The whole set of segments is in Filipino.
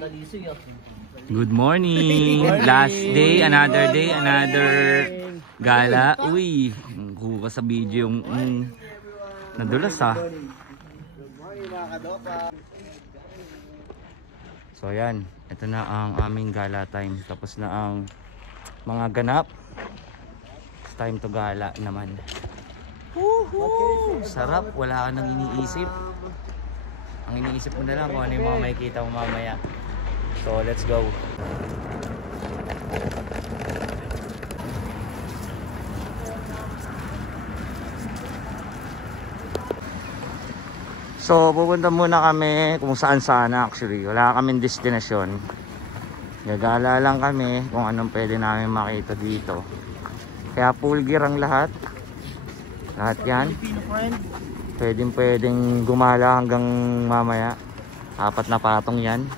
Good morning! Last day, another gala. Uy, kuha sa video yung nadulas ha. So ayan, ito na ang aming gala time. Tapos na ang mga ganap. It's time to gala naman. Woohoo! Sarap, wala ka nang iniisip. Ang iniisip mo na lang kung ano yung mga makikita mo mamaya. So let's go. So pupunta muna kami kung saan sana actually. Wala kaming destinasyon. Gagala lang kami kung anong pwede namin makita dito. Kaya full gear ang lahat. Lahat yan. Pwedeng gumala hanggang mamaya. 4 na patong yan.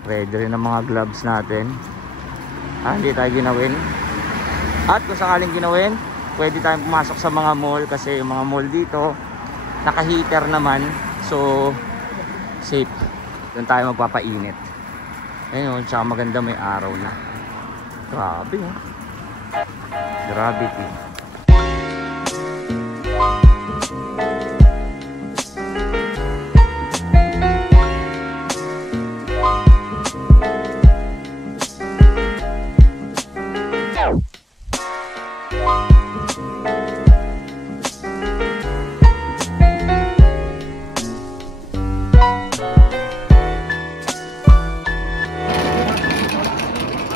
Ready rin ang mga gloves natin. Hindi tayo ginawin. At kung sakaling ginawin, pwede tayong pumasok sa mga mall. Kasi yung mga mall dito naka-heater naman. So safe. Doon tayo magpapainit. Ayun, tsaka maganda may araw na. Grabe oh. Gravity.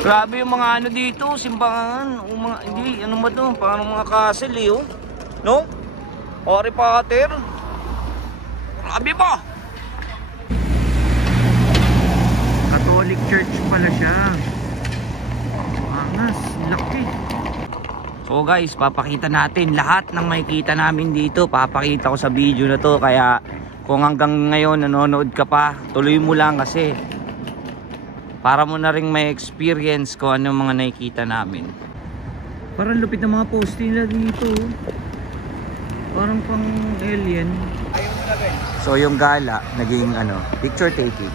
Grabe yung mga ano dito, simbahan, hindi, ano ba to, parang mga castle eh, oh. No? Harry Potter. Grabe pa! Catholic Church pala siya. Angas, laki. So guys, papakita natin lahat ng makikita namin dito. Papakita ko sa video na to, kaya kung hanggang ngayon nanonood ka pa, tuloy mo lang kasi para mo na rin may experience ko ano mga nakikita namin. Parang lupit ng mga post nila dito. Parang pang alien. So yung gala, naging ano, picture taking.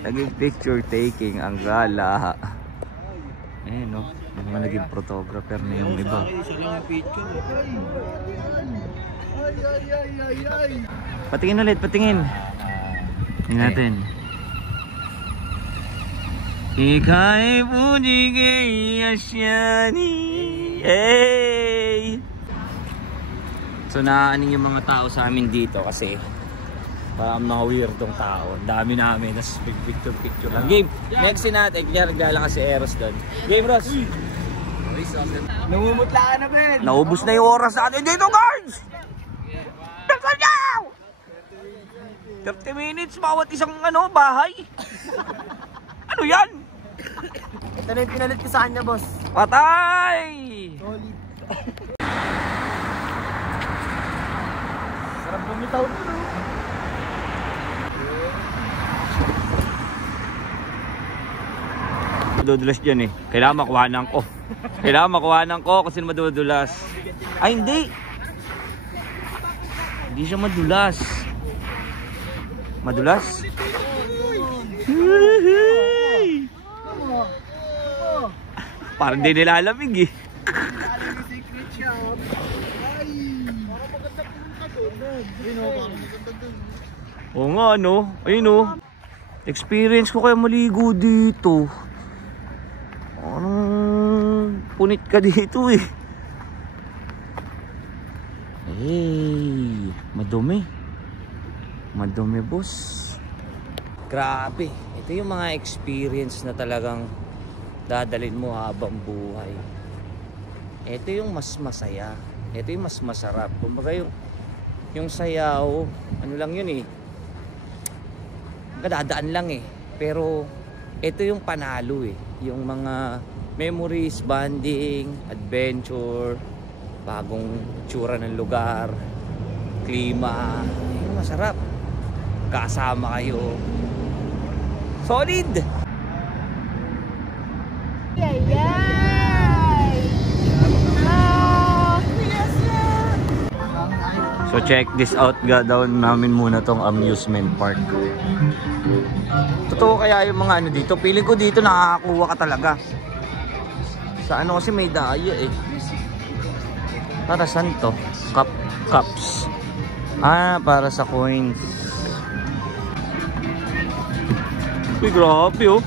naging picture taking ang gala. Ayan no, mga naging photographer na yung iba. Patingin ulit, patingin. Tingnan natin. Ika'y puji kay asyani. Hey! So naaning yung mga tao sa amin dito kasi parang mga weirdong tao. Ang dami namin. Tapos picture lang. Game! Next natin. Nagdala kasi Eros doon. Game, Ross! Namumutla ka na, Ben! Naubos na yung oras natin dito, guards! Dagal niyaw! 30 minutes bawat isang ano, bahay. Ano yan? Ito na yung pinalit ko sa kanya, boss. Patay! Solid. Sarap bumitaw dito. Madudulas dyan eh. Kailangan makuhanan ko. Kailangan makuhanan ko kasi madudulas. Ay hindi. Hindi siya madulas. Madulas? Parang di nilalamig eh. Oo nga no. Ayun no. Experience ko kaya maligo dito. Punit ka dito eh. Hey, madumi. Madumi, boss. Grabe. Ito yung mga experience na talagang dadalhin mo habang buhay. Ito yung mas masaya. Ito yung mas masarap. Kumbaga yung sayaw, ano lang yun eh. Kadadaan lang eh. Pero ito yung panalo eh. Yung mga memories, bonding, adventure, bagong tsura ng lugar, klima. Yung masarap. Kasama kayo. Solid! Yay! Yay! Oh! So check this out, down namin muna tong amusement park. Totoo kaya yung mga ano dito? Feeling ko dito nakakakuha ka talaga. Sa ano kasi may daya eh. Para saan to? Cups. Ah, para sa coins. Uy, grabe oh.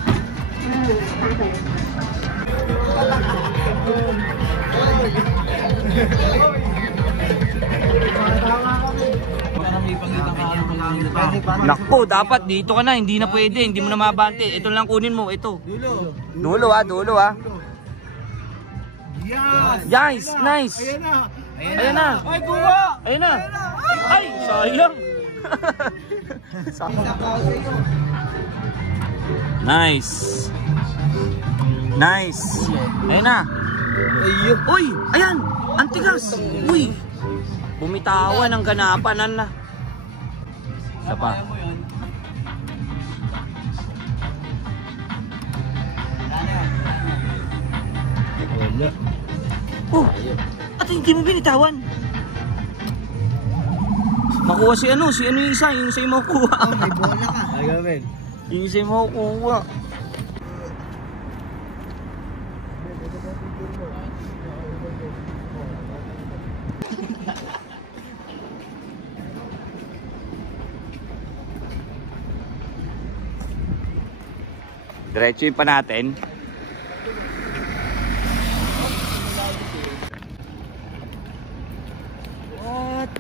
Nakpo, dapat dito ka na, hindi na pwede, hindi mo na mabante. Ito lang kunin mo, ito. Dulo ah. Yes, nice. Ayan na. Ay, kuha! Ayan na. Ay, sayang. Nice. Ayan na. Uy, ayan. Antigas. Uy. Bumitawan ng ganapan na. Isa pa. Oh, at hindi mo binitawan. Makuha si ano yung isa yung makuha. Oh, may bola ka. Ay, gawin. Yung isa yung makuha. Diretsuin pa natin. What?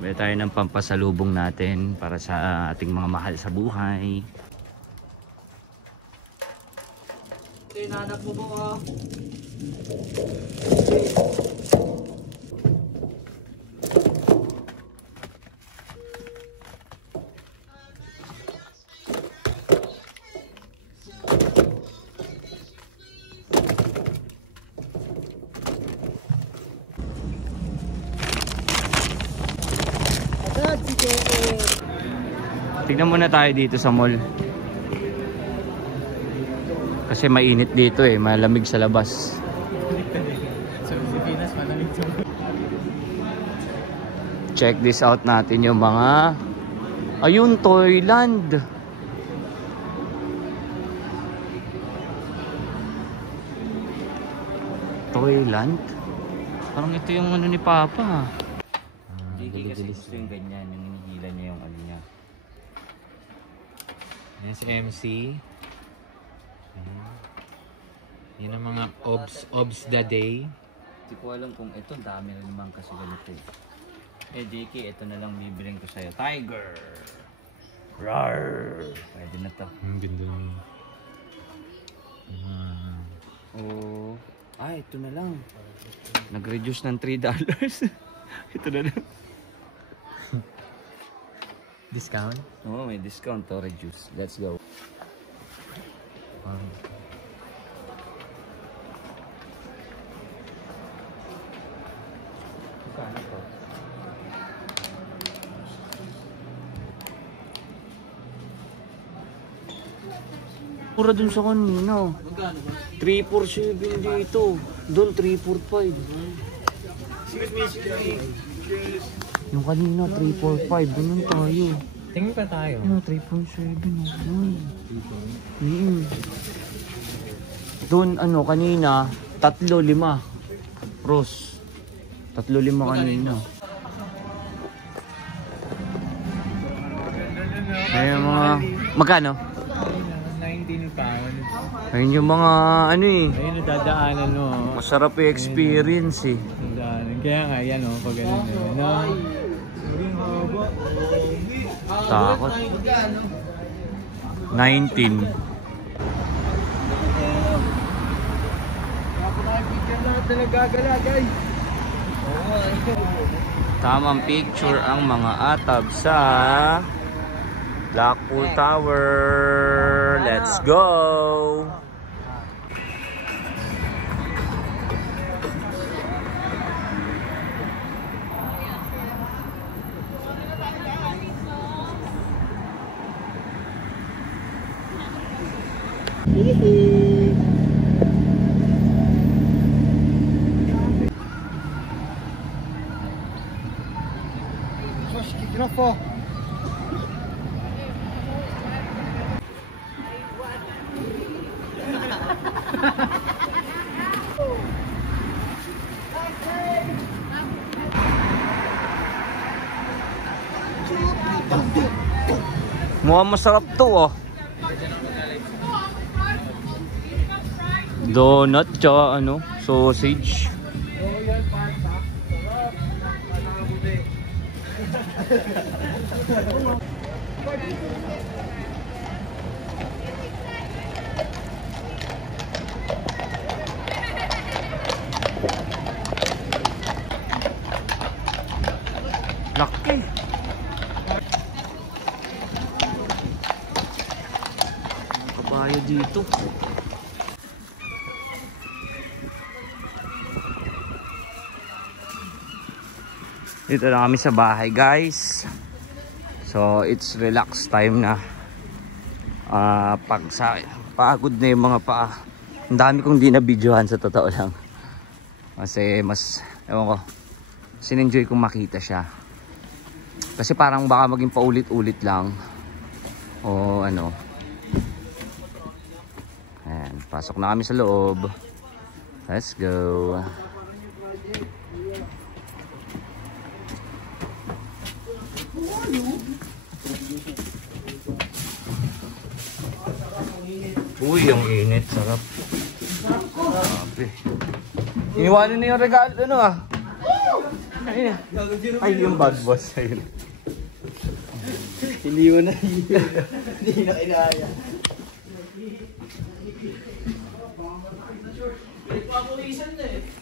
Bili tayo ng pampasalubong natin para sa ating mga mahal sa buhay. Tinanak mo ba ka? Tignan muna tayo dito sa mall. Kasi mainit dito eh, malamig sa labas. Check this out natin yung mga ayun, Toyland. Toyland? Parang ito yung ano ni Papa. Hindi kasi gusto yung ganyan, yung hinihila niya yung ano niya. Yan si MC. Yan ang mga obs the day. Hindi ko alam kung ito, dami na naman kasi ganito eh. Eh Dicky, ito na lang bibiling ko sa'yo. Tiger! Rawr! Pwede na to. Ang ganda niya. Oh, ito na lang. Nag-reduce ng $3. Ito na lang. Discount? Oo, may discount to reduce. Let's go. Magkano to? Pura dun sa kanina. 347 dito. Doon 345. Yung kanina 345. Ganun tayo. Tingin pa tayo. Ano 3.7. Doon ano kanina 3.5. Ross. 3.5 kanina. Ayun mga magkano? 19 pounds. Ayun yung mga ano eh. Ayun nadadaanan mo. Masarap yung experience eh. Nadaanan. Kaya nga yan o. Pag ganun na. Takot. 19. Tamang picture ang mga atab sa Blackpool Tower. Let's go! Josh, kick it off for. Mukhang masarap to oh. Donut tsaka ano, sausage. Laki. Kabayo dito. Dito na kami sa bahay guys. So it's relax time na. Pagod na yung mga paa. Ang dami kong di na videohan sa totoo lang. Kasi mas, ewan ko, sinenjoy kong makita siya. Kasi parang baka maging paulit-ulit lang. O ano. Ayan, pasok na kami sa loob. Let's go. Uy, ang init. Sarap. Grabe. Iniwanan na yung regalo. Ano ah? Ay, yung bag boss. Ayun. Hindi mo na. Hindi na kinaya. Papawisan na eh.